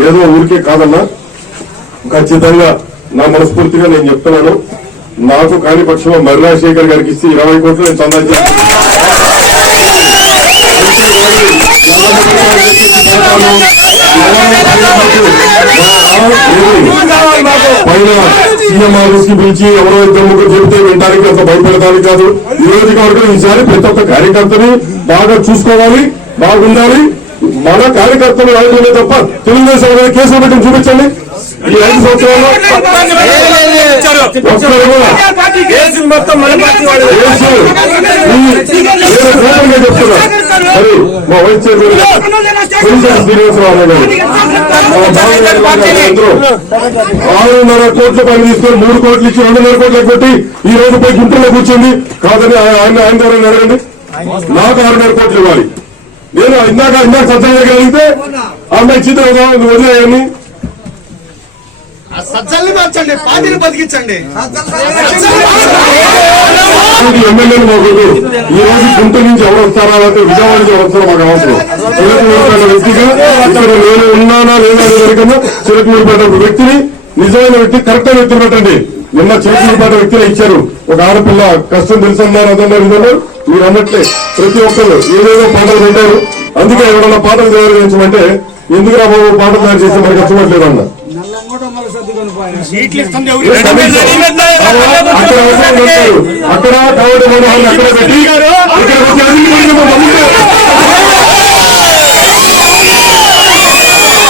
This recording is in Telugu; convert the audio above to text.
ఏదో ఊరికే కాదన్నా, ఖచ్చితంగా నా మనస్ఫూర్తిగా నేను చెప్తున్నాను. నాకు కాని పక్షంలో మర్రి రాజశేఖర్ గారికి ఇస్తే 20 కోట్లు నేను చందా పైన సీఎం ఆఫీస్ కి పిలిచి ఎవరో ఇద్దరు ముగ్గురు చెబితే వినడానికి అంత భయపడటానికి కాదు. నియోజకవర్గం ఈసారి ప్రతి ఒక్క కార్యకర్తని బాగా చూసుకోవాలి, బాగుండాలి. మన కార్యకర్తలు రాజకీయ తప్ప తెలుగుదేశం కేసులు పెట్టి చూపించండి. ఈ 5 సంవత్సరాల్లో చెప్తున్నా. మరి మా వైస్ చైర్మన్ శ్రీనివాసరావు గారు 6.5 కోట్ల పని తీసుకొని 3 కోట్లు ఇచ్చి 2.5 కోట్లు కొట్టి ఈ రోజు పోయి గుంటూరులో కూర్చొని కాదని ఆయన ద్వారా అడగండి. నాకు 6.5 కోట్లు ఇవ్వాలి. నేను ఇందాక సత్యం అడిగితే అమ్మాయి చిత్రం వదిలేయని సజ్జల్ని మార్చండి, పార్టీని బతికించండి. ఎమ్మెల్యేలు మాకు ఈ రోజు గుంటూరు నుంచి ఎవరు వస్తారా లేకపోతే విజయవాడ నుంచి ఎవరు వస్తారో మాకు అవసరం. చిలకలూరుపేట వ్యక్తిగా ఇక్కడ నేను ఉన్నానా లేదా కన్నా చిలకలూరుపేట వ్యక్తిని నిజమైన వ్యక్తి కరెక్ట్ అయిన వ్యక్తిని పెట్టండి. నిన్న చిలకలూరుపేట వ్యక్తిని ఇచ్చారు. ఒక ఆడపిల్ల కష్టం తెలుసన్నారు, అదన్నారు, ఇదన్నారు. మీరు అన్నట్లే ప్రతి ఒక్కరు ఏదేదో పాటలు పెట్టారు. అందుకే ఎవరన్నా పాటలు తయారు చేయించమంటే ఎందుకు రా బాబు పాటలు తయారు చేస్తే మనకి కష్టపడలేదు అన్న. అక్కడ కాబట్టి అక్కడ పెట్టి